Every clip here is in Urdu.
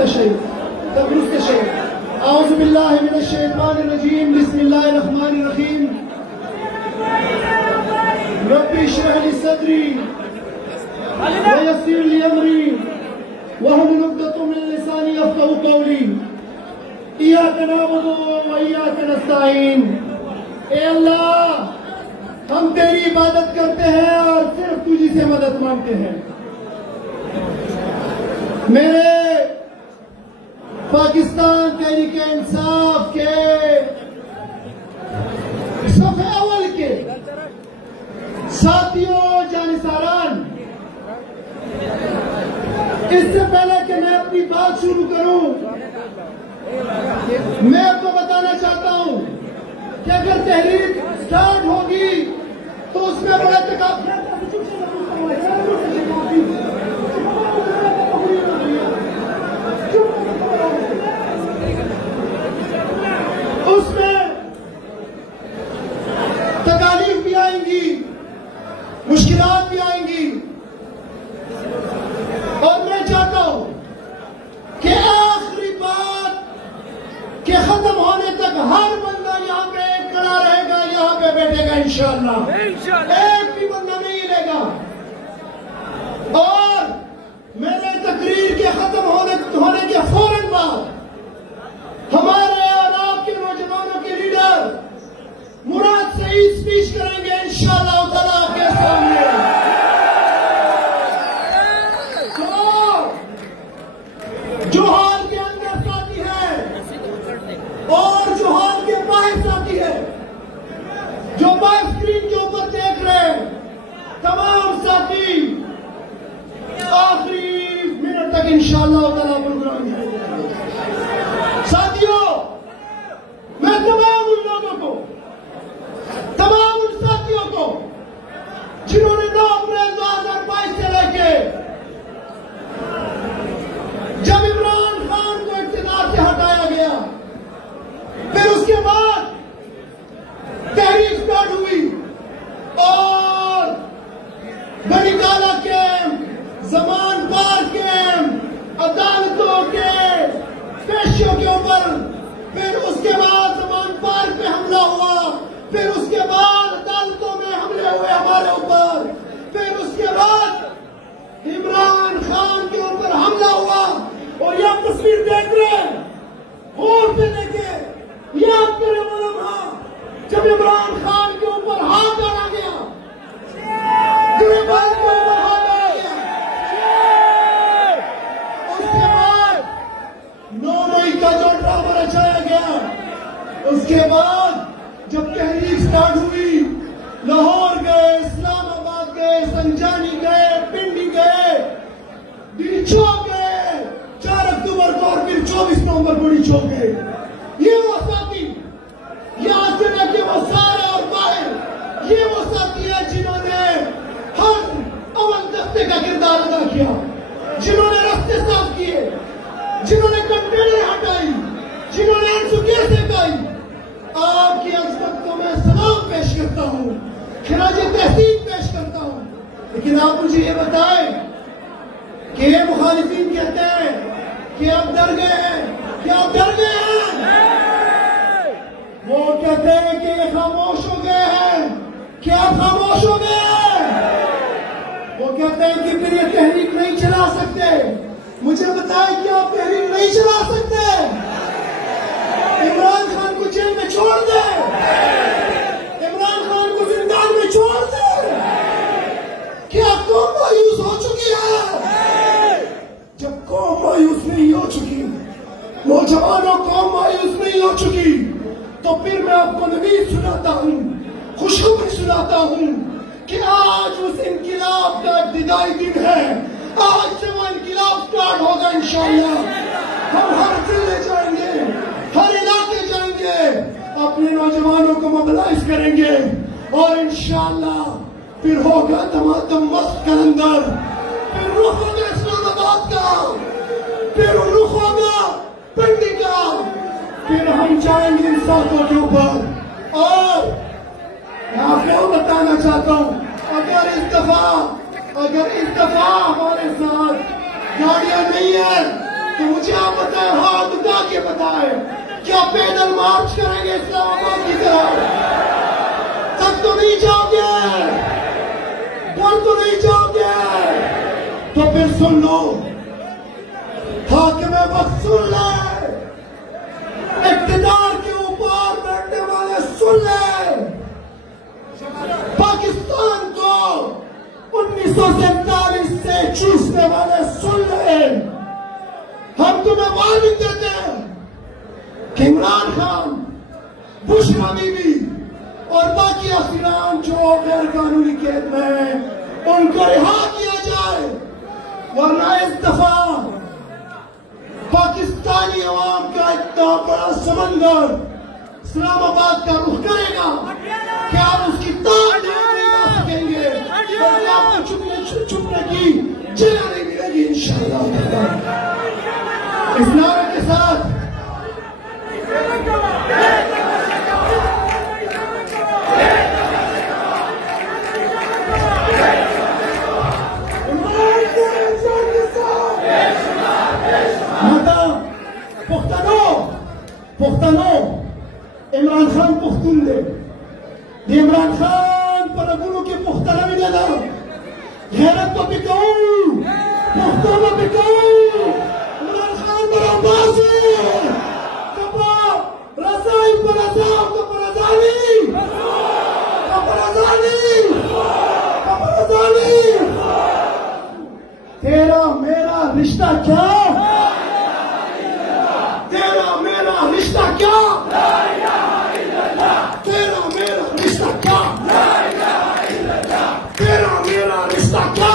تدرست شيء. أعوذ بالله من الشيطان الرجيم. بسم الله الرحمن الرحيم. ربي اشرح لي صدري ويسر لي أمري واحلل عقدة من لساني يفقهوا قولي. إياك نعبد وإياك نستعين. اے اللہ ہم تیری عبادت کرتے ہیں اور صرف تجھی سے مدد مانگتے ہیں. میرے پاکستان تحریک انصاف کے صف اول کے ساتھیوں جانثاران، اس سے پہلے کہ میں اپنی بات شروع کروں میں آپ کو بتانا چاہتا ہوں کہ اگر تحریک سٹارٹ ہوگی تو اس میں بڑا اتقاب اس میں تکالیف بھی آئیں گی، مشکلات بھی آئیں گی، اور میں چاہتا ہوں کہ آخری بات کے ختم ہونے تک ہر بندہ یہاں پہ کھڑا رہے گا، یہاں پہ بیٹھے گا انشاءاللہ. ایک بھی بندہ نہیں ہلے گا. اور میرے تقریر کے ختم ہونے کے فوراً بعد ہمارے اور آپ کے نوجوانوں کے لیڈر مراد صحیح اسپیچ کریں گے انشاءاللہ تعالیٰ آپ کے سامنے. جو حال کے اندر ساتھی ہے اور جو حال کے باہر ساتھی ہے، جو باہر اسکرین کے اوپر دیکھ رہے ہیں، تمام ساتھی آخری منٹ تک انشاءاللہ تعالیٰ پروگرام ہے. ساتھیوں، میں تمام ان لوگوں کو، تمام ان ساتھیوں کو جنہوں نے 9 اپریل 2022 سے لے کے جب عمران خان کو اقتدار سے ہٹایا گیا، پھر اس کے بعد تحریک سٹارٹ ہوئی اور بڑی کالا کیمپ، زمان پار کیمپ، عدالتوں کے پیشیوں کے اوپر، پھر اس کے بعد زمان پار پہ حملہ ہوا، پھر اس کے بعد عدالتوں میں حملے ہوئے ہمارے اوپر، پھر اس کے بعد عمران خان کے اوپر حملہ ہوا. اور یہ آپ تصویر دیکھ رہے ہیں، غور سے دیکھیں، یاد کریں وہ لمحہ جب عمران خان کے اوپر ہاتھ ڈالا گیا، گریبان کے اوپر ہاتھ ڈالا گیا. اس کے بعد 9 مئی کا جو ڈرامہ رچایا گیا، اس کے بعد جب تحریک سٹارٹ ہوئی، لاہور گئے، اسلام آباد گئے، سنجانی گئے، پنڈی گئے، ڈی چوک گئے، 4 اکتوبر کو اور پھر 24 نومبر بڑی چوک گئے. یہ وہ ساتھی، یہاں سے لے کے وہ سارے اور باہر، یہ وہ ساتھی ہیں جنہوں نے ہر اول دستے کا کردار ادا کیا، جنہوں نے راستے صاف کیے، جنہوں نے کنٹینر ہٹائی، جنہوں نے انسکیاں سکھائی. آپ کی عظمت کو میں سلام پیش کرتا ہوں، خراج تحسین پیش کرتا ہوں. لیکن آپ مجھے یہ بتائیں کہ یہ مخالفین کہتے ہیں کہ آپ ڈر گئے ہیں، کہ آپ ڈر گئے ہیں. وہ کہتے ہیں کہ یہ خاموش ہو گئے ہیں، کہ آپ خاموش ہو گئے ہیں. وہ کہتے ہیں کہ پھر یہ تحریک نہیں چلا سکتے. مجھے بتائیں کہ آپ تحریک نہیں چلا سکتے. عمران خان کو جیل میں چھوڑ دے، عمران خان کو زندان میں چھوڑ دے. کیا قوم مایوس ہو چکی ہے؟ جب قوم مایوس نہیں ہو چکی، نوجوانوں قوم مایوس نہیں ہو چکی، تو پھر میں آپ کو نوید سناتا ہوں، خوشخبری سناتا ہوں کہ آج اس انقلاب کا ابتدائی دن ہے. آج سے وہ انقلاب سٹارٹ ہوگا انشاءاللہ. ہم ہر ضلع جائیں گے، ہر علاقے جائیں گے، اپنے نوجوانوں کو موبلائز کریں گے، اور انشاءاللہ پھر ہوگا دمادم مست کلندر، پھر رخ ہوگا اسلام آباد کا، پھر رخ ہوگا پنڈی کا، پھر ہم جائیں گے ان ساتھوں کے اوپر. اور میں آپ کو بتانا چاہتا ہوں، اگر اس دفعہ ہمارے ساتھ گاڑیاں نہیں ہیں تو مجھے آپ بتائیں ہاتھ اٹھا کے بتائیں کیا پیدل مارچ کریں گے اسلام آباد کی طرف؟ تک تو نہیں جاؤ گے، ڈر تو نہیں جاؤ گے، تو پھر سن لو، حاکم وقت سن لے، اقتدار کے اوپر بیٹھنے والے سن لے، پاکستان کو 1947 سے چوسنے والے سن لے، ہم تمہیں وارننگ دیتے ہیں کہ عمران خان، بشرا بی بی اور باقی اسیران جو غیر قانونی قید میں ہیں ان کو رہا کیا جائے، ورنہ اس دفعہ پاکستانی عوام کا اتنا بڑا سمندر اسلام آباد کا رخ کرے گا کہ آپ اس کی تاب نہیں لا سکیں گے، اور آپ کو چھپنے کی جگہ نہیں ملے گی انشاءاللہ۔ اس نعرے کے ساتھ پختانو عمران خان پختون دے دی عمران خان پر اگلو کے پختانہ بھی دے دا غیرت تو بکاؤں پختانہ بکاؤں عمران خان پر عباسی کپا رضائی پر رضاؤ کپا رضالی کپا رضالی کپا رضالی تیرا میرا رشتہ کیا؟ تیرا میرا رشتہ کیا؟ تیرا میرا رشتہ کیا؟ تیرا میرا رشتہ کیا؟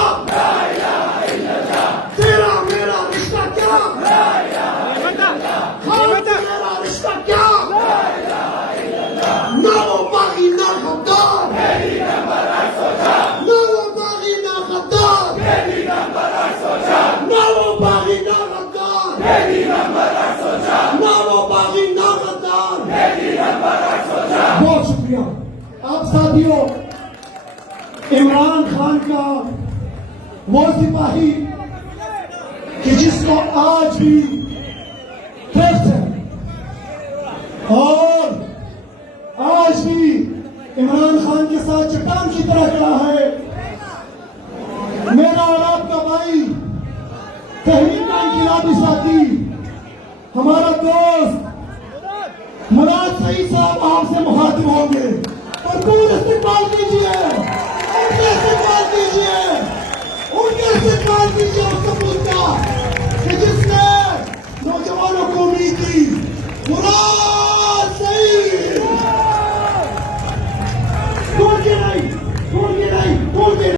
تیرا میرا رشتہ کیا؟ میرا رشتہ کیا؟ نہ وہ باغی نہ غدار، نہ وہ باغی نہ غدار، نہ وہ باغی نہ غدار، نہ وہ باغی نہ غدار۔ بہت شکریہ آپ ساتھیوں۔ عمران خان کا وہ سپاہی کہ جس کو آج بھی ٹیکس ہے اور آج بھی عمران خان کے ساتھ چٹان کی طرح کھڑا ہے، میرا اور آپ کا بھائی، تحریک کا انقلابی ساتھی، ہمارا دوست مراد سعید صاحب آپ سے مخاطب ہوں گے، اور کون استقبال کیجیے، ان کے استقبال کیجیے، ان کے استقبال کیجیے اس ثبوت کا۔